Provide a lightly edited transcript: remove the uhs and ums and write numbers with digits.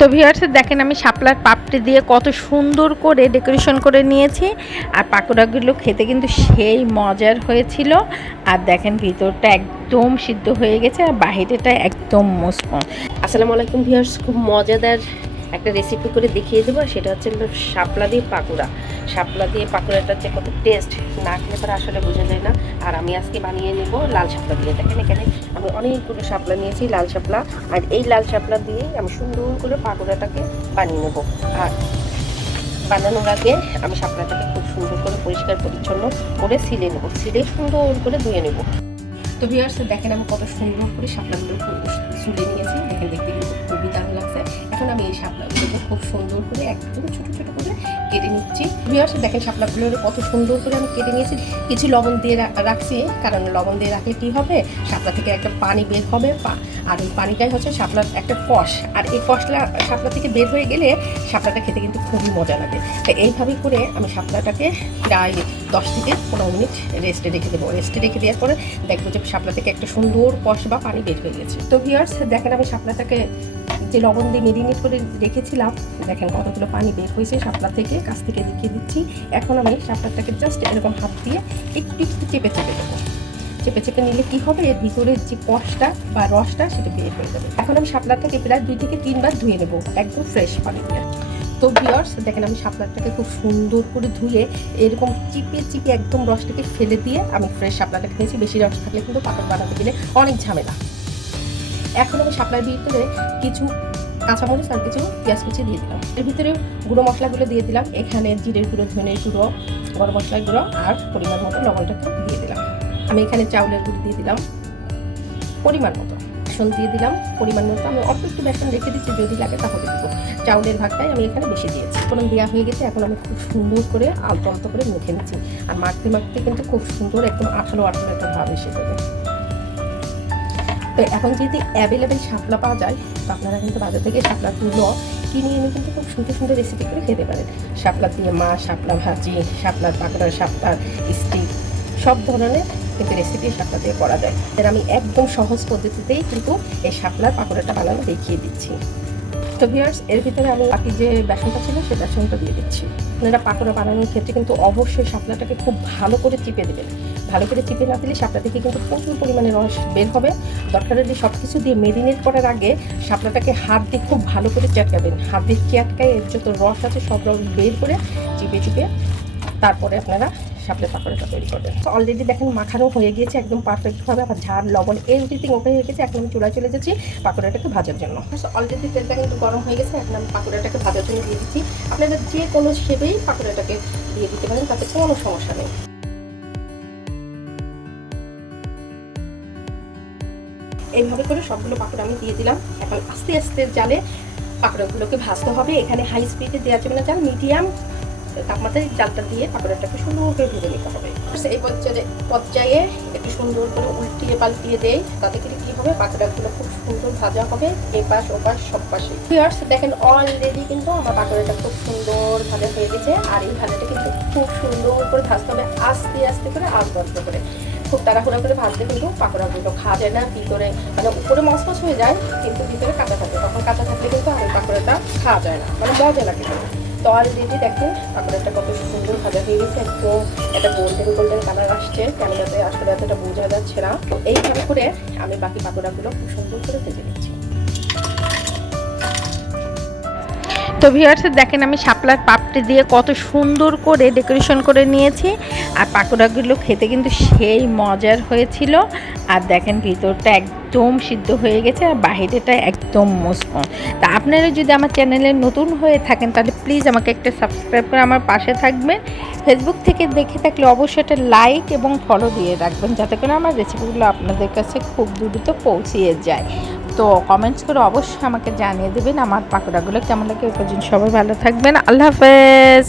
তো ভিউয়ার্স দেখেন আমি শাপলার পাপড়ি দিয়ে কত সুন্দর করে ডেকোরেশন করে নিয়েছি। আর পাকোড়াগুলো খেতে কিন্তু সেই মজার হয়েছিল। আর দেখেন ভিতরটা একদম সিদ্ধ হয়ে গেছে আর বাহিরেটা একদম মুসমুস। আসসালামু আলাইকুম ভিউয়ার্স, খুব মজাদার একটা রেসিপি করে দেখিয়ে দেবো। সেটা হচ্ছে শাপলা দিয়ে পাকোড়া। শাপলা দিয়ে পাকোড়াটা যে কত টেস্ট না খেলে পরে আসলে বোঝা যায় না। আর আমি আজকে বানিয়ে নেব লাল শাপলা দিয়ে। দেখেন এখানে আমি অনেকগুলো শাপলা নিয়েছি, লাল শাপলা। আর এই লাল শাপলা দিয়ে আমি সুন্দর করে পাকোড়াটাকে বানিয়ে নেব। আর বানানোর আগে আমি শাপলাটাকে খুব সুন্দর করে পরিষ্কার পরিচ্ছন্ন করে সিলে নেব, সিলে সুন্দর করে ধুয়ে নেব। তো ভিউয়ার্স দেখেন আমি কত সুন্দর করে শাপলাগুলো সুলে নিয়েছি। দেখেন দেখতে কিন্তু খুবই দারুণ লাগছে। এখন আমি এই শাপলাগুলোকে খুব সুন্দর করে একদম ছোটো ছোটো করে কেটে নিচ্ছি। ভিউয়ার্স দেখেন শাপলাগুলো কত সুন্দর করে আমি কেটে নিয়েছি। কিছু লবণ দিয়ে রাখছি, কারণ লবণ দিয়ে রাখলে কী হবে, শাপলা থেকে একটা পানি বের হবে। আর ওই পানিটাই হচ্ছে শাপলার একটা কষ। আর এই কষটা শাপলা থেকে বের হয়ে গেলে শাপলাটা খেতে কিন্তু খুবই মজা লাগে। তো এইভাবেই করে আমি শাপলাটাকে প্রায় 10 থেকে 15 মিনিট রেস্টে রেখে দেবো। রেস্টে রেখে দেওয়ার পরে দেখবো যে শাপলা থেকে একটা সুন্দর কষ বা পানি বের হয়ে গেছে। তো ভিউয়ার্স দেখেন আমি শাপলাটাকে যে লবণ দিয়ে মেরিনেট করে রেখেছিলাম, দেখেন কতগুলো পানি বের হয়েছে শাপলা থেকে। কাছ থেকে দেখিয়ে দিচ্ছি। এখন আমি শাপলাটাকে জাস্ট এরকম হাত দিয়ে একটু একটু চেপে চেপে দেবো। চেপে চেপে নিলে কি হবে, এর ভিতরের যে কষটা বা রসটা সেটা বের হয়ে যাবে। এখন আমি শাপলাটাকে প্রায় 2 থেকে 3 বার ধুয়ে নেবো একদম ফ্রেশ পানি দিয়ে। তো ভিউয়ার্স দেখেন আমি শাপলাটাকে খুব সুন্দর করে ধুয়ে এরকম চিপে চিপে একদম রসটাকে ফেলে দিয়ে আমি ফ্রেশ শাপলাটাকে নিয়েছি। বেশি রস থাকলে কিন্তু পাকোড়া বানাতে গেলে অনেক ঝামেলা। এখন আমি শাপলার ভিতরে কিছু কাঁচামরিচ আর কিছু পেঁয়াজ কুচি দিয়ে দিলাম। এর ভিতরে গুঁড়ো মশলাগুলো দিয়ে দিলাম। এখানে জিরের গুঁড়ো, ধনের গুঁড়ো, গরম মশলার গুঁড়ো আর পরিমাণ মতো লবণটাকে দিয়ে দিলাম। আমি এখানে চাউলের গুঁড়ো দিয়ে দিলাম পরিমাণ মতো, বেসন দিয়ে দিলাম পরিমাণ মতো। আমি অল্প একটু বেসন রেখে দিচ্ছি, যদি লাগে তাহলে দিব। চাউলের ভাগটাই আমি এখানে বেশি দিয়েছি। এখন দেওয়া হয়ে গেছে। এখন আমি খুব সুন্দর করে আলতো আলতো করে মেখে নিচ্ছি। আর মাখতে মাখতে কিন্তু খুব সুন্দর একদম আঠালো আঠালো একটা ভাব এসে যাবে। তো এখন যদি অ্যাভেলেবেল শাপলা পাওয়া যায়, তো আপনারা কিন্তু বাজার থেকে শাপলাগুলো কিনে এনে কিন্তু খুব সুন্দর সুন্দর রেসিপি করে খেতে পারেন। শাপলা দিয়ে মাছ, শাপলা ভাজি, শাপলার পাকোড়া, শাপলার স্টিক, সব ধরনের কিন্তু রেসিপি শাপলা দিয়ে করা যায়। এর আমি একদম সহজ পদ্ধতিতেই কিন্তু এই শাপলার পাকোড়াটা বানানো দেখিয়ে দিচ্ছি। তো ভিউয়ার্স এর ভিতরে আমি বাকি যে বেসনটা ছিল সেই বেসনটা দিয়ে দিচ্ছি। আপনারা পাকোড়া বানানোর ক্ষেত্রে কিন্তু অবশ্যই শাপলাটাকে খুব ভালো করে চিপে দেবেন। ভালো করে চিপে না দিলে শাপলা থেকে কিন্তু প্রচুর পরিমাণে রস বের হবে। দরকার হলে সব কিছু দিয়ে মেরিনেট করার আগে শাপলাটাকে হাত দিয়ে খুব ভালো করে চটকাবেন। হাত দিয়ে চটকায় এর যত রস আছে সব রস বের করে চিপে চিপে তারপরে আপনারা শাপলা পাকোড়াটা তৈরি করবেন। তো অলরেডি দেখেন মাখানো হয়ে গিয়েছে একদম পারফেক্টভাবে। আবার ঝাল, লবণ, এভরিথিং ওকে হয়ে গেছে। এখন আমি চুলায় চলে যাচ্ছি পাকোড়াটাকে ভাজার জন্য। অলরেডি তেলটা কিন্তু গরম হয়ে গেছে। এখন আমি পাকোড়াটাকে ভাজার জন্য দিয়ে দিচ্ছি। আপনারা যে কোনো শেপেই পাকোড়াটাকে দিয়ে দিতে পারেন, তাতে কোনো সমস্যা নেই। এইভাবে করে সবগুলো পাকোড়া আমি দিয়ে দিলাম। এখন আস্তে আস্তে জালে পাকোড়াগুলোকে ভাজতে হবে। এখানে হাই স্পিডে দেওয়া যাবে না, জাল মিডিয়াম তাপমাত্রায় জালটা দিয়ে পাকোড়াটাকে সুন্দর করে ভেজে নিতে হবে। এই পর্যায়ে একটু সুন্দর করে উল্টিয়ে পাল্টিয়ে দেয়, তাতে করে কি হবে, পাকোড়াগুলো খুব সুন্দর ভাজা হবে এপাশ ওপাশ সব পাশে। ভিউয়ার্স দেখেন অলরেডি কিন্তু আমার পাকোড়াটা খুব সুন্দর ভাজা হয়ে গেছে। আর এই ভাজাটা কিন্তু খুব সুন্দর করে ভাজতে হবে, আস্তে আস্তে করে আস্তে আস্তে করে। খুব তাড়াহুড়া করে ভাজতে কিন্তু পাকোড়াগুলো খাওয়া যায় না। ভিতরে মানে উপরে মচমচ হয়ে যায় কিন্তু ভিতরে কাঁচা থাকে। তখন কাঁচা থাকলে কিন্তু আমার পাকোড়াটা খাওয়া যায় না, মানে মজা লাগে। তো অলরেডি দেখুন পাকোড়াটা কত সুন্দর ভাজা হয়ে গেছে। একদম একটা গোল্ডেন গোল্ডেন কালার আসছে। ক্যামেরাতে আসলে এতটা বোঝা যাচ্ছে না। তো এইভাবে করে আমি বাকি পাকোড়াগুলো খুব সুন্দর করে ভেজে নিচ্ছি। তো ভিউয়ার্স দেখেন আমি শাপলার পাপড়ি দিয়ে কত সুন্দর করে ডেকোরেশন করে নিয়েছি। আর পাকোড়াগুলো খেতে কিন্তু সেই মজার হয়েছিল। আর দেখেন ভিতরটা একদম সিদ্ধ হয়ে গেছে আর বাহিরেটা একদম মুসমুস। তা আপনারা যদি আমার চ্যানেলে নতুন হয়ে থাকেন তাহলে প্লিজ আমাকে একটা সাবস্ক্রাইব করে আমার পাশে থাকবেন। ফেসবুক থেকে দেখে থাকলে অবশ্যই একটা লাইক এবং ফলো দিয়ে রাখবেন, যাতে করে আমার রেসিপিগুলো আপনাদের কাছে খুব দ্রুত পৌঁছিয়ে যায়। তো কমেন্টস করে অবশ্যই আমাকে জানিয়ে দেবেন আমার পাকোড়াগুলো কেমন লাগে। ওই পর্যন্ত সবাই ভালো থাকবেন। আল্লাহ হাফেজ।